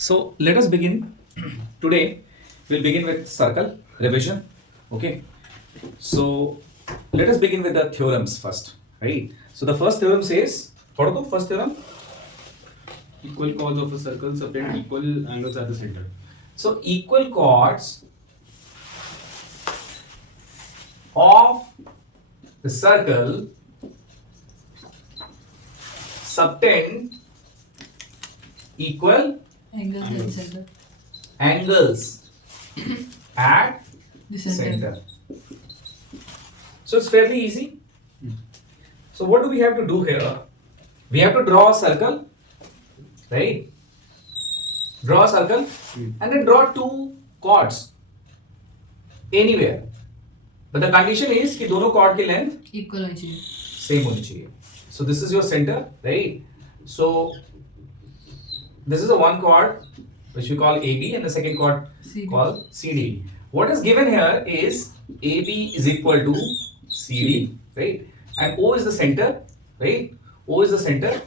So let us begin. Today we'll begin with circle revision. Okay. So let us begin with the theorems first. Right. So the first theorem says, what is the first theorem? Equal chords of a circle subtend equal angles at the center. So equal chords of the circle subtend equal Angles at the center. angles at The center. center. So it's fairly easy. So what do we have to do here? We have to draw a circle, right? Draw a circle and then draw two chords anywhere. But the condition is कि दोनों chord की length Equal होनी चाहिए. same होनी चाहिए. So this is your center, right? So this is a one chord which we call AB and the second chord CD. called CD. What is given here is AB is equal to CD, right? And O is the center, right? O is the center.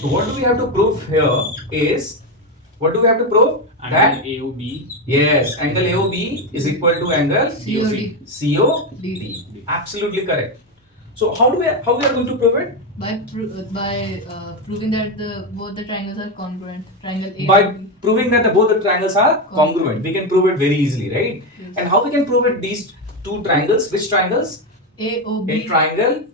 So what do we have to prove here is, what do we have to prove? Angle AOB. Yes, angle AOB is equal to angle COD. COD. Absolutely correct. So how we are going to prove it? By proving that both the triangles are congruent. Triangle A By and B. proving that both the triangles are congruent. We can prove it very easily, right? Yes. And how we can prove it? These two triangles, which triangles? AOB. In triangle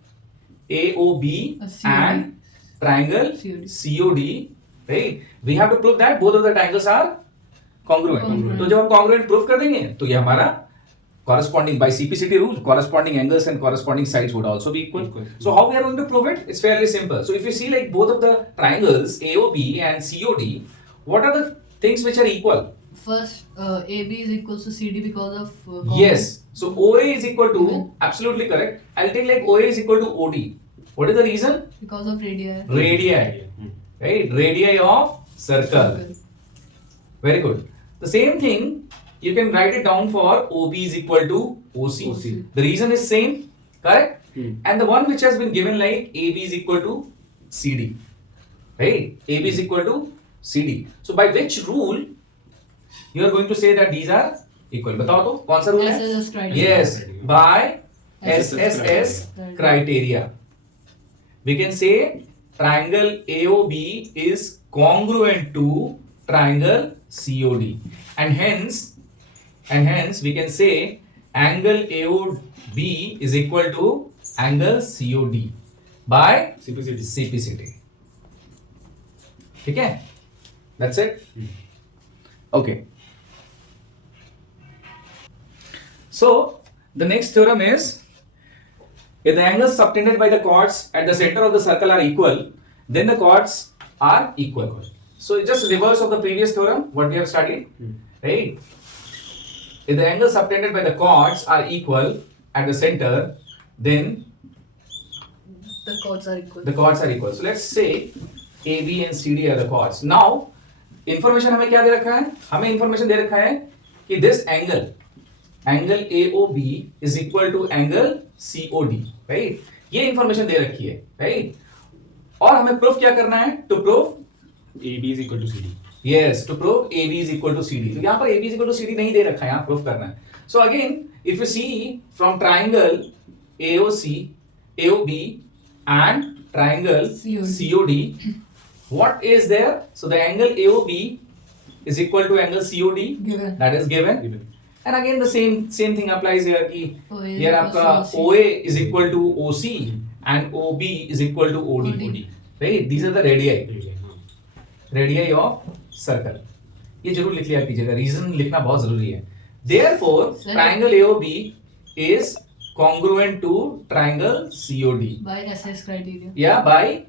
AOB COD. and triangle COD. COD, right? We have to prove that both of the triangles are congruent. Congruent. तो जब हम congruent prove कर देंगे तो ये हमारा corresponding by CPCT rule, corresponding angles and corresponding sides would also be equal. So how we are going to prove it? It's fairly simple. So if you see like both of the triangles AOB and COD, what are the things which are equal? First, AB is equal to CD because of Yes. So OA is equal to, Mhm. absolutely correct. I'll take like OA is equal to OD. What is the reason? because of radii. Radii, Hmm. right? Radii of circle. Very good. The same thing, you can write it down for OB is equal to OC. OC. The reason is same, correct? Hmm. And the one which has been given like AB is equal to CD, right? AB is equal to CD. So by which rule you are going to say that these are equal? बताओ तो कौन सा rule है? SSS criteria. Yes, by SSS SSS criteria. We can say triangle AOB is congruent to triangle COD, and hence we can say angle AOB is equal to angle COD by CPCT. ठीक है? That's it. Okay. So the next theorem is, if the angles subtended by the chords at the center of the circle are equal, then the chords are equal. So it's just reverse of the previous theorem, what we have studied, right? If the angles subtended by the chords are equal at the center, then The chords are equal. the chords are equal. So let's say AB and CD are the chords. Now, information हमें क्या दे रखा है? हमें information दे रखा है कि this angle AOB is equal to angle COD, right? ये information दे रखी है, right? और हमें proof क्या करना है? To prove AB is equal to CD. yes, to prove AB is equal to CD. तो यहाँ पर AB is equal to CD नहीं दे रखा है, यहाँ proof करना है. So again, if you see from triangle AOB and triangle COD, what is there? So the angle AOB is equal to angle COD. Given. That is given. And again the same thing applies here कि OA here equals आपका to OC. OA is equal to OC and OB is equal to OD. OD. Right? These are the radii of circle. ये जरूर लिख लिया कीजिएगा, reason लिखना बहुत जरूरी है. Therefore, Sir. triangle AOB is congruent to triangle COD. By SS criteria. Yeah, by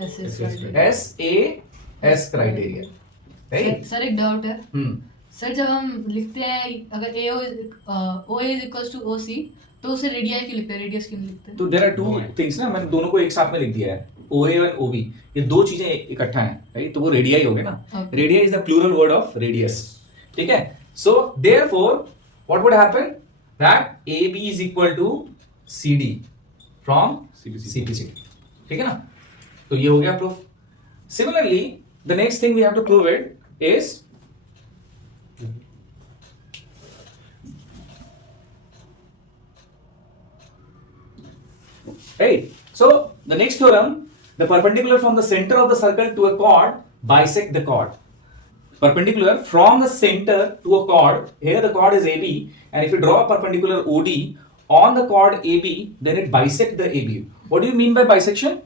SS criteria. SAS criteria. Right? Sir एक डाउट है. Hmm. सर जब हम लिखते हैं अगर OA is equals to OC तो उसे रेडियाई क्यों लिखते हैं, रेडियस क्यों नहीं लिखते हैं? तो देयर आर टू थिंग्स ना, मैंने दोनों को एक साथ में लिख दिया है. OA और OB, ये दो चीजें इकट्ठा हैं, राइट? तो वो रेडियाई हो गए ना. Okay. Radii is the plural word of radius. ठीक है? So therefore what would happen that AB is equal to CD from CPCT. ठीक है ना? तो ये हो गया proof. Similarly, the next thing we have to prove it is right. So the next theorem, the perpendicular from the center of the circle to a chord bisect the chord. Perpendicular from the center to a chord. Here the chord is AB, and if you draw a perpendicular OD on the chord AB, then it bisects the AB. What do you mean by bisection?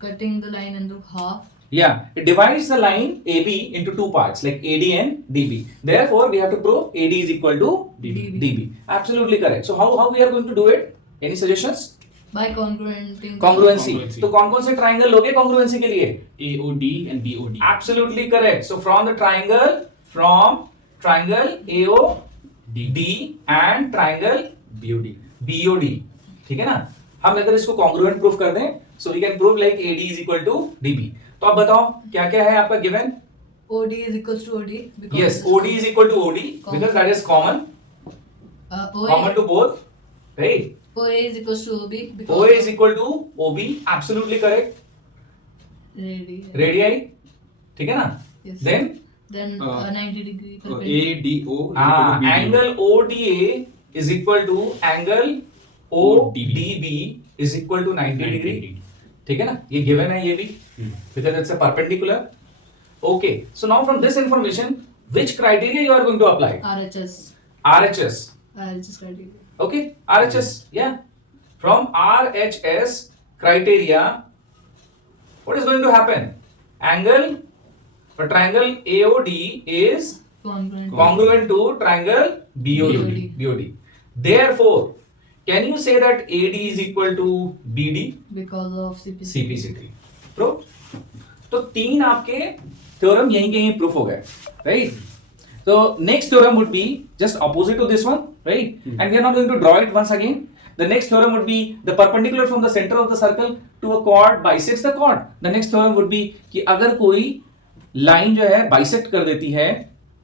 Cutting the line into half. Yeah, it divides the line AB into two parts like AD and DB. Therefore, we have to prove AD is equal to DB. Absolutely correct. So how we are going to do it? Any suggestions? By congruenting. Congruency. Congruency. तो कौन कौन से triangle लोगे congruency के लिए? AOD and BOD. Absolutely correct. So from triangle AOD and triangle BOD. BOD. ठीक है ना? हम अगर इसको congruent proof कर दें, so we can prove like AD is equal to DB. तो अब बताओ क्या क्या है आपका given? OD is equals to OD. because Yes, this OD one- is equal to OD because that is common OA, to both, right? OA is equals to OB. because OA is equal to OB, absolutely correct. radii. Radii, ठीक है ना? Yes. Then 90 degree perpendicular. ADO angle ODA is equal to angle ODB is equal to 90 degree. ठीक है ना? ये given है ये भी because it's a perpendicular. Okay, so now from this information, which criteria you are going to apply? RHS. RHS. RHS criteria. Okay, RHS. Yeah. From RHS criteria, what is going to happen? Angle or triangle AOD is congruent to triangle BOD. Therefore, can you say that AD is equal to BD? because of CPC. CPC3. Proof? तो तीन आपके theorem यहीं कहीं proof हो गए, right? So next theorem would be just opposite to this one, right? And we are not going to draw it once again. The next theorem would be the perpendicular from the center of the circle to a chord bisects the chord. The next theorem would be कि अगर कोई line जो है bisect कर देती है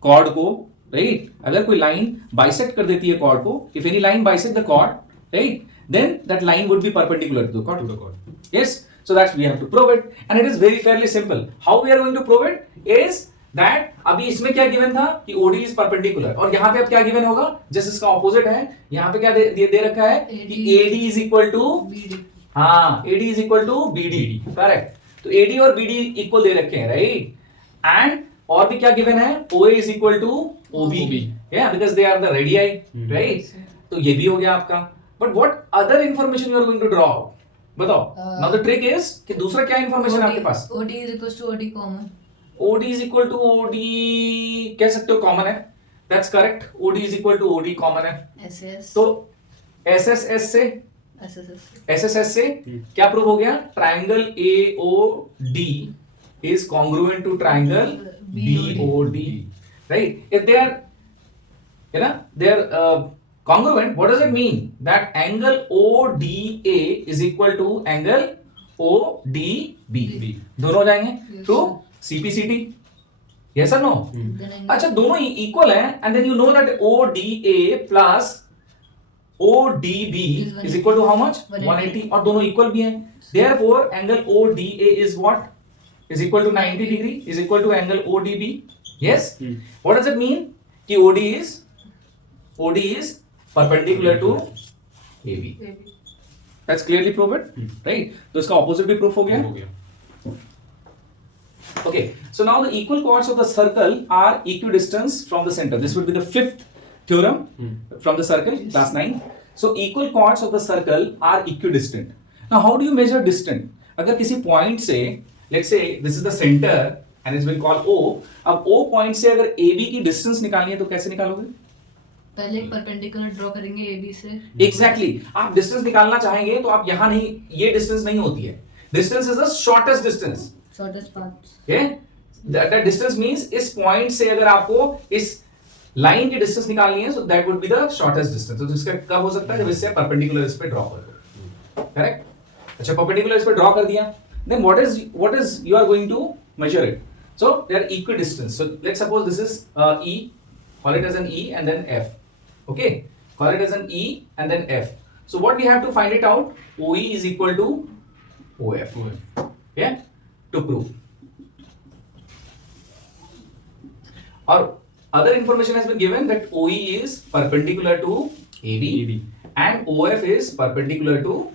chord को, right? अगर कोई लाइन bisect कर देती है chord को, if any line bisect the chord, right? Then that line would be perpendicular to the chord. To the chord. Yes, so that's we have to prove it, and it is very fairly simple. How we are going to prove it is that अभी इसमें क्या given था कि OD is perpendicular और यहाँ पे अब क्या given होगा जैसे इसका opposite है यहाँ पे क्या दे रखा है कि AD is equal to BD. हाँ AD is equal to BD correct. तो AD और BD equal दे रखे हैं right, and और भी क्या given है OA is equal to OB. Yeah, because they are the radii right. तो ये भी हो गया आपका. But what other information you are going to draw out? बताओ. Now the trick is कि दूसरा क्या information है आपके पास? OD is equals to OD common. OD is equal to OD कह सकते हो common है. That's correct. OD is equal to OD common है. SS. तो SSS से क्या प्रूव हो गया? Triangle AOD is congruent to triangle BOD, right? If they are, you know, they are congruent, what does it mean? That angle ODA is equal to angle ODB. दोनों हो जाएंगे through CPCT. Yes or no? अच्छा दोनों equal है and then you know that ODA plus ODB is equal to how much? 180 और दोनों equal भी हैं. Therefore angle ODA is what? Is equal to 90 degree is equal to angle ODB. Yes? What does it mean? कि OD is perpendicular to AB. That's clearly proven, right? तो इसका opposite भी proof हो गया. हो गया. Okay, so now the equal chords of the circle are equidistant from the center. This would be the fifth theorem from the circle, class 9. So equal chords of the circle are equidistant. Now how do you measure distant? अगर किसी point से, let's say this is the center and it's been called O. अब O point से अगर AB की distance निकालनी है तो कैसे निकालोगे? पहले एक परपेंडिकुलर ड्रॉ करेंगे AB से. Exactly. आप distance निकालना चाहेंगे तो आप यहाँ नहीं, ये distance नहीं होती है. Distance is the shortest distance. Shortest path. Yeah? That distance means इस point से अगर आपको इस line की distance निकालनी है, so that would be the shortest distance. तो इसका कब हो सकता है जब इससे perpendicular इस पे draw कर दो. Correct? अच्छा perpendicular इस पे draw कर दिया. Then what is you are going to measure it? So they are equidistant. So let's suppose this is E. Call it as an E and then F. Okay? Call it as an E and then F. So what we have to find it out? OE is equal to OF. Yeah? To prove. और other information has been given that OE is perpendicular to AB and OF is perpendicular to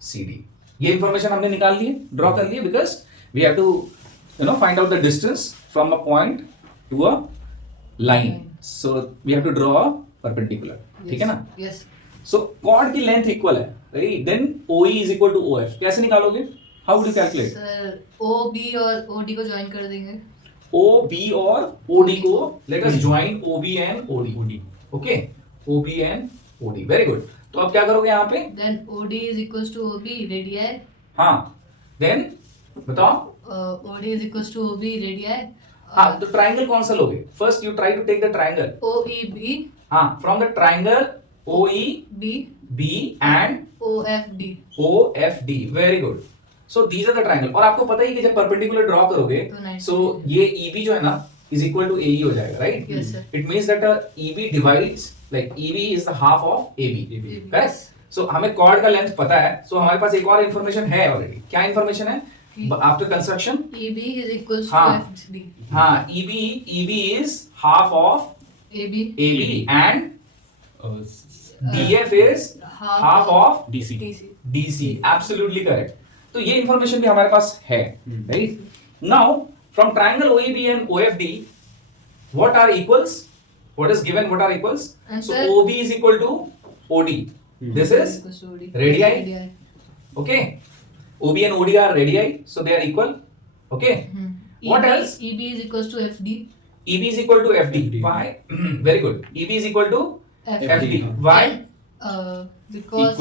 CD. ये information हमने निकाल ली है, draw कर ली है, because we have to find out the distance from a point to a line. So we have to draw a perpendicular. ठीक है ना? Yes. So chord की length equal है, right? Then OE is equal to OF. कैसे निकालोगे? How would you calculate? Sir OB और OD को join कर देंगे. OB और OD को let us join OB and OD. Okay? OB and OD. Very good. तो अब क्या करोगे यहाँ पे? Then OD is equals to OB radii. हाँ. Then बताओ. OD is equals to OB radii. हाँ, तो ट्राइंगल कौन सा लोगे? First you try to take the triangle. OEB. हाँ, from the triangle OEB and OFD. Very good. So these are the triangle. और आपको पता ही कि जब perpendicular draw करोगे, तो 90 so ये EB जो है ना is equal to AE हो जाएगा, right? Yes, sir. It means that EB divides, like EB is the half of AB. Correct? So हमें chord का length पता है, so हमारे पास एक और information है already. क्या information है? After construction? EB is equals to हाँ. FD. हाँ, EB is half of AB and DF is half of DC. Absolutely correct. तो ये information भी हमारे पास है, right? Now from triangle OEB and OFD, what are equals? What is given? What are equals? And So sir- OB is equal to OD. This is Equals to OD. radii. Okay. OB and OD are radii, so they are equal. Okay. What else? EB is equals to FD. EB is equal to FD. Why? Very good. EB is equal to FD. Why? Because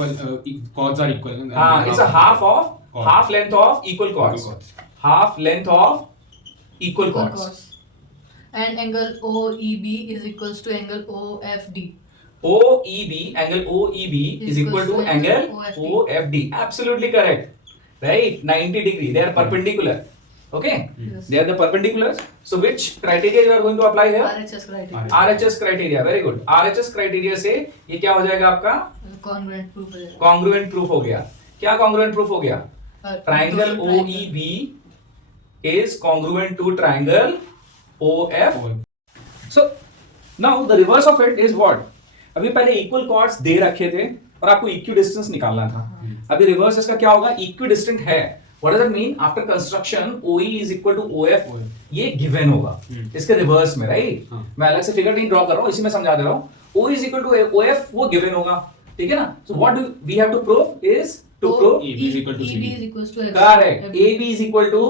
chords are equal. It's a half length of equal chords. Half length of equal chords. and angle OEB is equals to angle OFD. Angle OEB is equal to angle OFD. Absolutely correct. Right? 90 degree. They are perpendicular. Okay? Yes. They are the perpendiculars. So which criteria you are going to apply here? RHS criteria. RHS criteria. Very good. RHS criteria से ये क्या हो जाएगा आपका? Congruent proof हो जाएगा. Congruent proof हो गया. क्या congruent proof हो gaya? Triangle OEB is congruent to triangle OF. So now the reverse of it is what? अभी पहले equal chords दे रखे थे और आपको equidistant निकालना था. अभी reverse इसका क्या होगा? Equidistant है. What does that mean? After construction, OE is equal to OF. ये given होगा. इसके reverse में, right? मैं अलग से figure नहीं draw कर रहा हूँ, इसी में समझा दे रहा हूँ. OE is equal to OF, वो given होगा. ठीक है ना? So what do we have to prove is to prove EB is equal to EB CD. is equals to correct. AB is equal to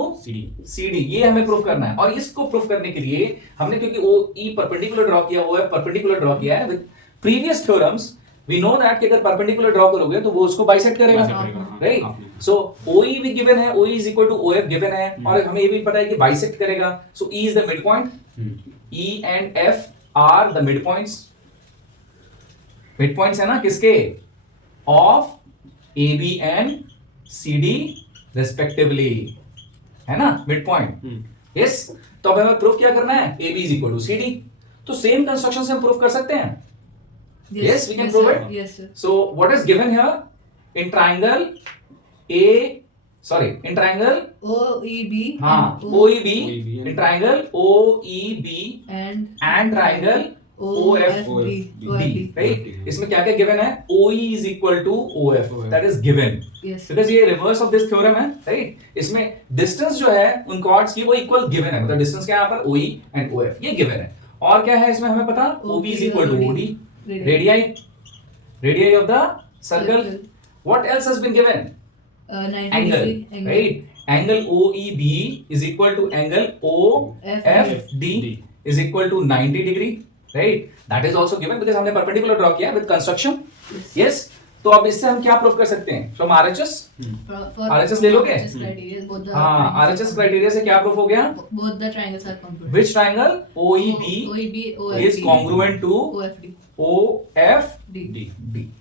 CD. ये हमें proof करना है और इसको प्रूफ करने के लिए हमने क्योंकि OE परपेंडिकुलर ड्रॉ किया, OF परपेंडिकुलर ड्रॉ किया है, with previous theorems we know that कि अगर परपेंडिकुलर ड्रॉ करोगे तो वो उसको बाइसेक्ट करेगा, राइट? सो OE भी गिवन है, OE is equal to OF given है और हमें ये भी पता है कि बाइसेक्ट करेगा. सो E is the midpoint. E and F are the midpoints. Midpoints है ना किसके? Of AB and CD respectively, है ना? Midpoint. Yes. तो अब हमें प्रूफ क्या करना है? AB is equal to CD. तो सेम कंस्ट्रक्शन से हम प्रूफ कर सकते हैं. Yes, we can prove it. Yes, sir. So what is given here? In triangle in triangle OEB. हाँ, and OEB and in triangle OEB and triangle OFD, right? इसमें क्या क्या given है? OE is equal to OF. That is given. Yes. Because ये reverse of this theorem है, right? इसमें distance जो है उन chords की वो equal given है. मतलब distance क्या है यहाँ पर? OE and OF. ये given है. और क्या है इसमें हमें पता? OB is equal to OD. Radii of the circle. What else has been given? 90 Angle, degree right? Angle OEB is equal to angle OFD is equal to 90 degree, right? That is also given because हमने perpendicular draw किया with construction. Yes. तो अब इससे हम क्या proof कर सकते हैं? From RHS? RHS ले लोगे? हाँ, RHS criteria से क्या प्रूफ हो गया? Both the triangles are congruent. Which triangle? OEB is congruent to OFD. OFD.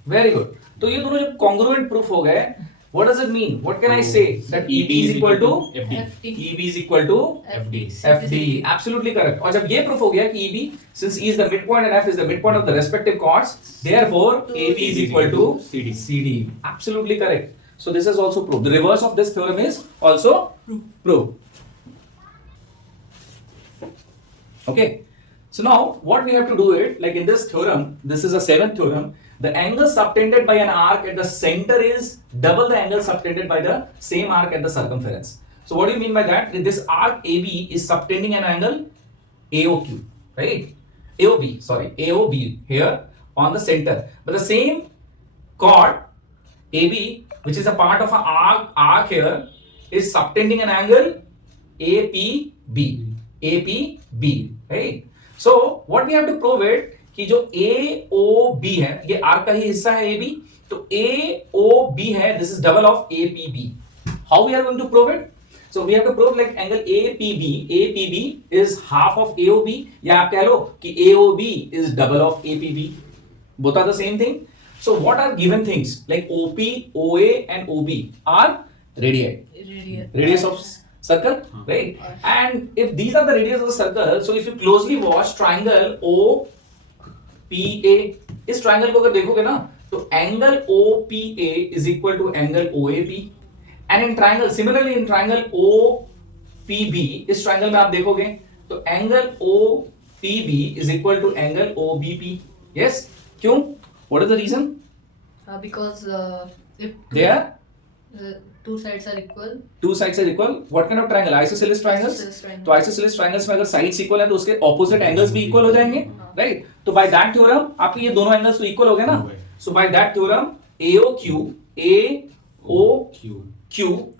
Very good. तो ये दोनों जब congruent proof हो गए, what does it mean? What can I say? That EB is equal to FD. EB is equal to FD. Absolutely correct. और जब ये proof हो गया कि EB, since E is the midpoint and F is the midpoint of the respective chords, therefore AB is equal to CD. Absolutely correct. So this is also proved. The reverse of this theorem is also proved. Okay, so now what we have to do it, like in this theorem, this is a seventh theorem, the angle subtended by an arc at the center is double the angle subtended by the same arc at the circumference. So what do you mean by that? That this arc AB is subtending an angle AOQ, right? AOB here on the center, but the same chord AB, which is a part of an arc here, is subtending an angle APB, right? So what we have to prove it कि जो AOB है, ये arc का ही हिस्सा है AB, तो AOB है, this is double of APB. How we are going to prove it? So we have to prove like angle APB is half of AOB, या आप कह लो कि AOB is double of APB. Both are the same thing. So what are given things like OP, OA and OB are radius of circle, right? And if these are the radius of the circle, so if you closely watch triangle OPA, इस triangle को अगर देखोगे ना, तो angle OPA is equal to angle OAP, and in triangle, similarly in triangle OPB, इस triangle में आप देखोगे तो angle OPB is equal to angle OBP. Yes, क्यों? What is the reason? Because if They are two sides are equal. two sides are equal. What kind of triangle? Isosceles triangles. Isosceles triangle. तो isosceles triangles में अगर sides equal है तो उसके opposite angles भी equal हो जाएंगे, right? तो by that theorem आपके ये दोनों angles तो equal हो गए ना? So by that theorem AOQ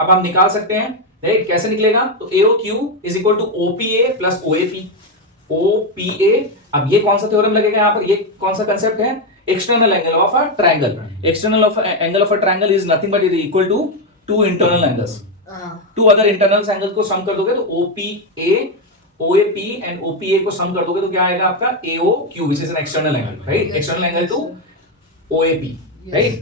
अब हम निकाल सकते हैं, right? कैसे निकलेगा? तो AOQ is equal to OPA plus OAP. OPA, अब ये कौन सा थ्योरम लगेगा यहाँ पर? ये कौन सा कंसेप्ट है? External angle of a triangle. External angle of a triangle is nothing but is equal to two internal angles. Two other internal angles को सम कर दोगे तो OPA, OAP एंड OPA को सम कर दोगे तो क्या आएगा आपका? AOQ, which is an external angle, right? External angle to OAP, right?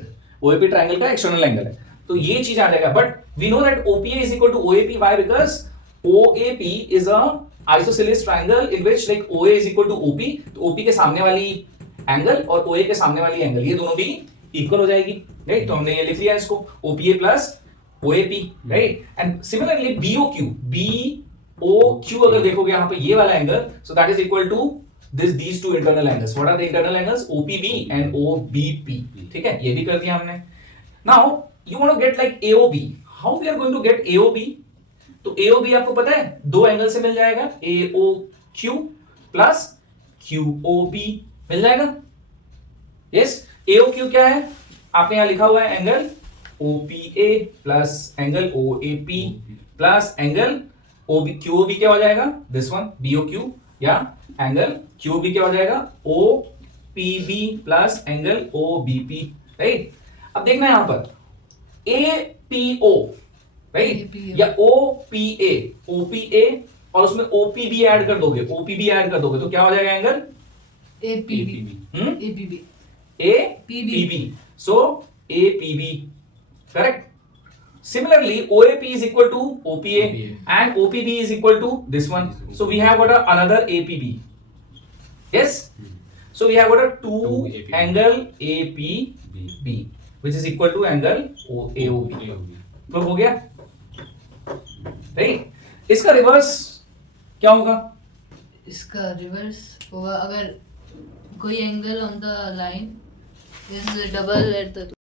OAP triangle का एक्सटर्नल एंगल है, तो ये चीज आ जाएगा. But we know that OPA is equal to OAP. Why? Because OAP is a isosceles triangle in which like OA is equal to OP. तो OP के सामने वाली एंगल और OA के सामने वाली एंगल ये दोनों भी इक्वल हो जाएगी, राइट? तो हमने ये लिख लिया इसको OPA plus OAP, right? And similarly BOQ अगर देखोगे यहाँ पे ये वाला angle, so that is equal to these two internal angles. What are the internal angles? OPB and OBP. ठीक है, ये भी कर दिया हमने. Now you want to get like AOB. How we are going to get AOB? तो AOB आपको पता है दो एंगल से मिल जाएगा, AOQ प्लस QOB मिल जाएगा. यस, AOQ क्या है? आपने यहां लिखा हुआ है angle OPA plus angle OAP plus angle QOB क्या हो जाएगा? दिस वन BOQ, या एंगल QOB क्या हो जाएगा? OPB plus angle OBP, right? अब देखना यहां पर APO, राइट? या OPA और उसमें OPB ऐड कर दोगे, तो क्या हो जाएगा angle? APB. APB. So APB, correct? Similarly, OAP is equal to OPA and OPB is equal to this one. So we have got another APB. Yes? So we have got a two angle APB which is equal to angle AOB. तो हो गया, right? इसका reverse क्या होगा? इसका reverse होगा अगर कोई angle on the line is double at the